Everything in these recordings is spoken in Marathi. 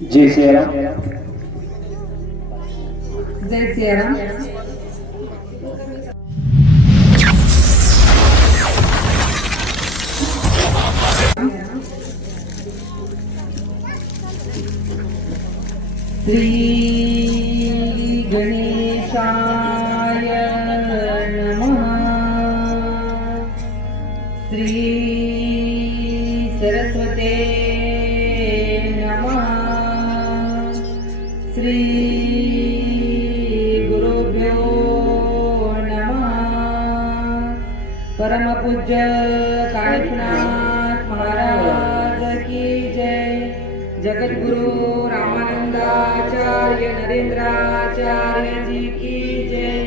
जय सियाराम। जय सियाराम। श्री गणेशाय नमः। श्री सरस्वते नमः। श्री गुरुभ्यो नमः। परम पूज्य काशीनाथ महाराज की जय। जगद्गुरु रामानंदाचार्य नरेंद्राचार्य जी की जय।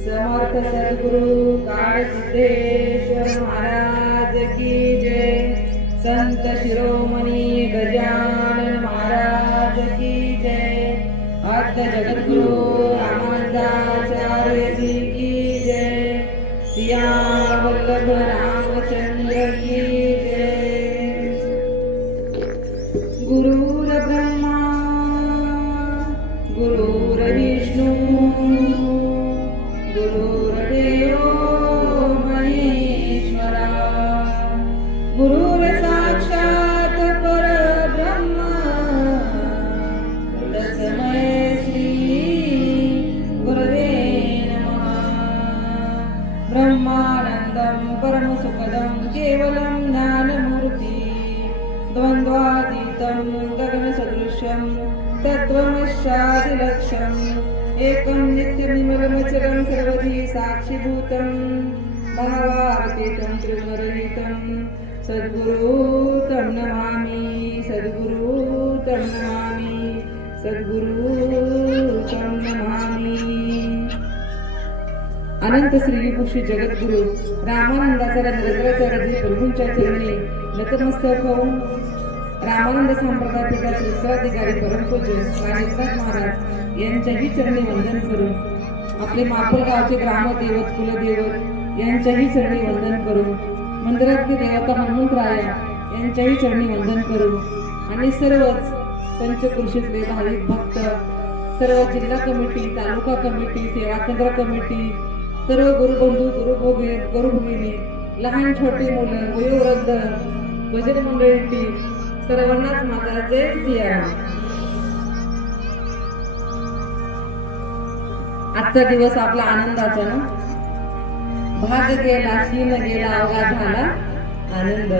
समर्थ सद्गुरु काळसिद्धेश्वर महाराज की जय। संत शिरोमणी गजानन महाराज की जय। आद्य जगद्गुरु रामानंदाचार्य जी की जय। सिया वल्लभ रामचंद्र की जय। गुरुर्ब्रह्मा गुरुर्विष्णू गुरुर्देवो महेश्वरा। गुरुर्साक्षात् परब्रह्म तस्मै श्री गुरवे नमः। ब्रह्मानन्दं परमसुखदं केवलं ज्ञानमूर्ति द्वन्द्वातीतं गगनसदृशं तत्त्वमस्यादिलक्ष्यम् एकं नित्यनिर्मलमचलं सर्वधी साक्षिभूतं भावातीतं त्रिगुणरहितं सद्गुरु तं नमामि। सद्गुरु तं नमामि। सद्गुरु तं नमामि। अनंत श्रीविभूषी जगद्गुरु रामानंदाचार्य नरेंद्राचार्य प्रभूंच्या चरणी नतमस्तक होऊन रामानंद संप्रदाय पीठाचे उत्तराधिकारी परमपूज्य काशीनाथ महाराज यांच्याही चरणी वंदन करून आपले मापल गावचे ग्रामदैवत कुलदैवत यांच्याही चरणी वंदन करून मंदिरातले देवता हनुमंतराया यांच्याही चरणी वंदन करून आणि सर्वच पंचकृषीतले भाविक भक्त, सर्व जिल्हा कमिटी, तालुका कमिटी, सेवा केंद्र कमिटी, सर्व गुरुबंधू गुरुभगिनी, लहान छोटी मुलं, वयोवृद्ध, भजन मंडळी सर्वांनाच माझा जय सियाराम। आजचा दिवस आपला आनंदाचा ना। भाग गेला शीन गेला अवघा झाला आनंद।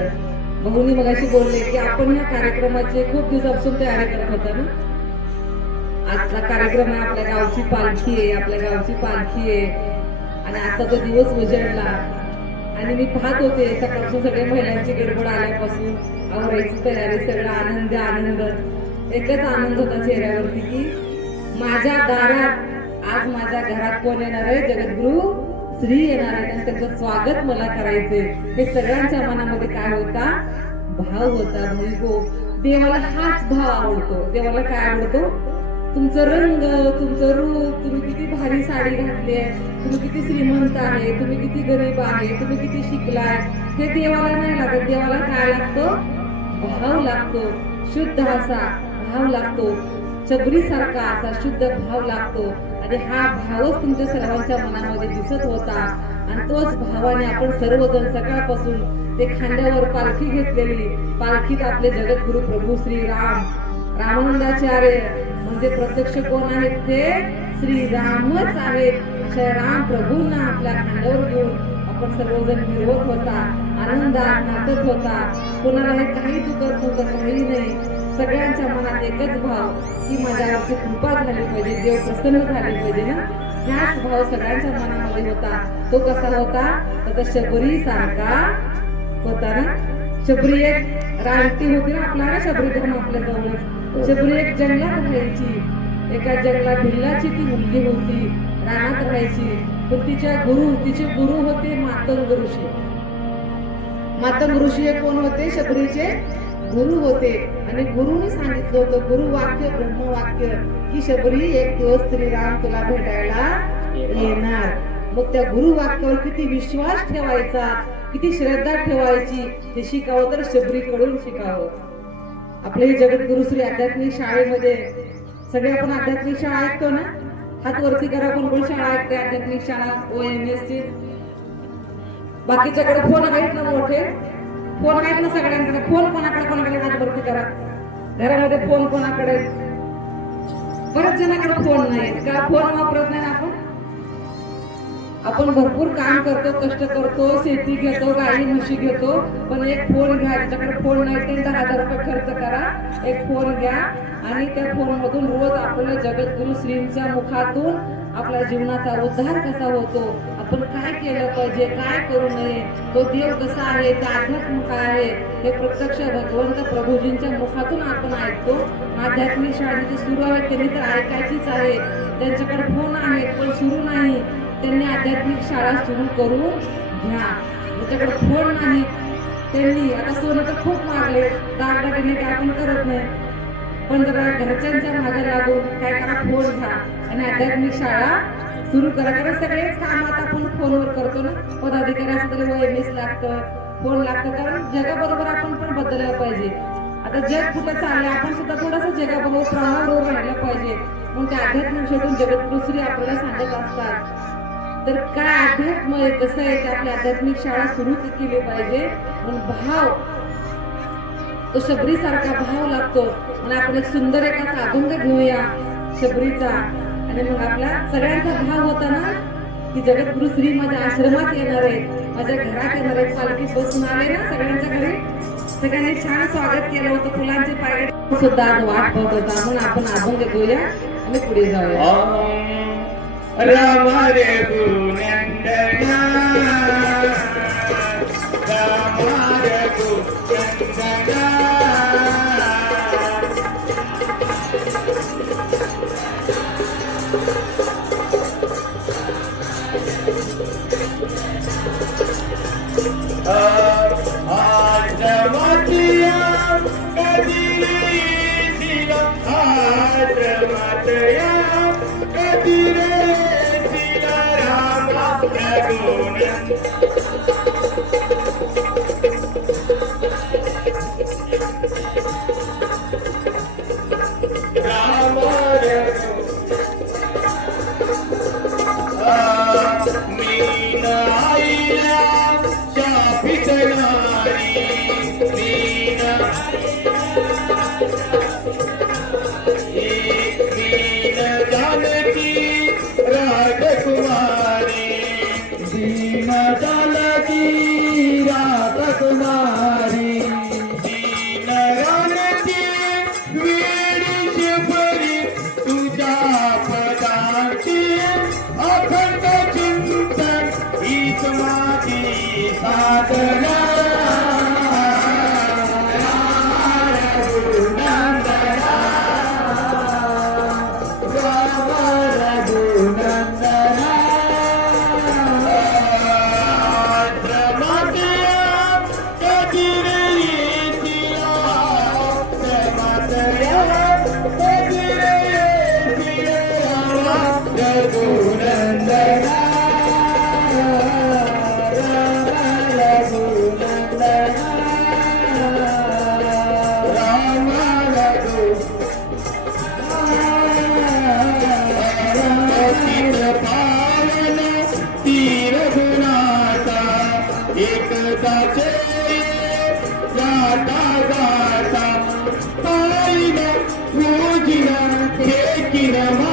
बहुनी मगाशी बोलले की आपण ह्या कार्यक्रमाचे खूप दिवसापासून तयारी करत होता ना। आजचा कार्यक्रम आहे, आपल्या गावची पालखी आहे, आपल्या गावची पालखी आहे आणि आता तो दिवस उजळला आणि मी पाहत होते सकाळपासून सगळ्या महिलांची गडबड आल्यापासून आवरायची तयारी, सगळा आनंद आनंद। एकच आनंद होता चेहऱ्यावरती की माझ्या दारात आज माझ्या घरात कोण येणार आहे, जगद्गुरु श्री येणार आहे आणि त्यांचं स्वागत मला करायचंय। हे सगळ्यांच्या मनामध्ये काय होता, भाव होता। भाऊ देवाला हाच भाव आवडतो। देवाला काय आवडतो, तुमचं रंग, तुमचं रूप, तुम्ही किती भारी साडी घातली आहे, तुम्ही किती श्रीमंत आहे, तुम्ही किती गरीब आहे, तुम्ही किती शिकलाय, हे देवाला नाही लागत। देवाला काय लागतो, भाव लागतो। शुद्ध असा भाव लागतो, शबरीसारखा असा शुद्ध भाव लागतो आणि हा भावच तुमच्या सर्वांच्या मनामध्ये दिसत होता आणि तोच भावाने आपण सर्वजण सकाळपासून ते खांद्यावर पालखी घेतलेली, पालखीत आपले जगद्गुरु प्रभू श्री रामानंदाचार्य म्हणजे प्रत्यक्ष कोण आहेत, ते श्री रामच आहेत। अशा राम प्रभूंना आपल्या खांद्यावर घेऊन आपण सर्वजण फिरवत होता, आनंदात नाचत होता। कोणाला हे काही दुखत नव्हतं, काही नाही। सगळ्यांच्या मनात एकच भाव की माझ्यावरती कृपा झाली पाहिजे, देव प्रसन्न झाले पाहिजे ना। हाच भाव सगळ्यांच्या मनामध्ये होता। तो कसा होता, तर शबरी सारखा होता ना। शबरी एक रानटी होती ना, आपला शबरी धर्म आपल्या जवळ। शबरी एक जंगलात राहायची, एका जंगलात भिल्लाची ती मुलगी होती, रानात राहायची। पण तिचे गुरु होते मातंग ऋषी। मातंग ऋषी हे कोण होते, शबरीचे गुरु होते आणि गुरुने सांगितलं होतं, गुरुवाक्य ब्रह्मवाक्य, की शबरी एक दिवस श्रीराम तुला भेटायला येणार। मग त्या गुरुवाक्यावर किती विश्वास ठेवायचा, किती श्रद्धा ठेवायची हे शिकावं तर शबरीकडून शिकावं। आपल्या ही जगद्गुरु श्री आध्यात्मिक शाळेमध्ये सगळे आपण आध्यात्मिक शाळा ऐकतो ना. हात वरती करा, कोण कोण शाळा ऐकते आध्यात्मिक शाळा OMS ची. बाकीच्याकडे फोन आहेत ना मोठे, फोन आहेत ना सगळ्यांकडे. फोन कोणाकडे हात वरती करा. घरामध्ये फोन कोणाकडे? बऱ्याच जणांकडे फोन नाही. का फोन वापरत नाही आपण? आपण भरपूर काम करतो, कष्ट करतो, शेती घेतो, गाई म्हशी घेतो, पण एक फोन घ्या. ज्याच्याकडे फोन नाही ते 10,000 रुपये खर्च करा, एक फोन घ्या आणि त्या फोन मधून रोज आपल्या जगद्गुरु श्रींच्या मुखातून आपल्या जीवनाचा उद्धार कसा होतो, आपण काय केलं पाहिजे, काय करू नये, तो देव कसा आहे, ते अध्यात्म काय आहे, हे प्रत्यक्ष भगवंत प्रभूजींच्या मुखातून आपण ऐकतो. आध्यात्मिक शाळा जे सुरू आहे त्यांनी तर ऐकायचीच आहे. त्यांच्याकडे फोन आहेत पण सुरू नाही. त्यांनी आध्यात्मिक शाळा सुरू करून घ्या. त्याच्याकडे फोन नाही, त्यांनी आता सोनं तर खूप मागले, दागदागिने काय आपण करत नाही, पण जरा घरच्यांच्या मागे लागून काय करा, फोन घ्या आणि आध्यात्मिक शाळा सुरू करा. कारण सगळेच काम आता आपण फोनवर करतो ना. पदाधिकारी असं तरी OMS लागतं, फोन लागतं, कारण जगाबरोबर आपण पण बदललं पाहिजे. आता जग कुठं चाललंय, आपण सुद्धा थोडंसं जगाबरोबर प्रवाहाबरोबर राहिलं पाहिजे. मग त्या आध्यात्मिक शाळेतून जगद्गुरु श्री आपल्याला सांगत असतात. तर काय अध्यात्म आहे, कसं आहे, ते आपली आध्यात्मिक शाळा सुरू केली पाहिजे. पण भाव, तो शबरी सारखा भाव लागतो. आणि आपण एक सुंदर एक असा अभंग घेऊया शबरीचा, आणि मग आपला सगळ्यांचा भाव होता ना की जगद्गुरु श्री माझ्या आश्रमात येणार आहेत, माझ्या घरात येणार आहेत, पालखीत बसून आले ना सगळ्यांच्या घरी. सगळ्यांनी छान स्वागत केलं होतं, फुलांचे पायगडे सुद्धा आज वाट पाहत होता. म्हणून आपण अभंग घेऊया आणि पुढे जाऊया. राम रघुनंदना राम रघुनंदना आज मतिया कधी दिला, आज मतिया कधी गाता गाता,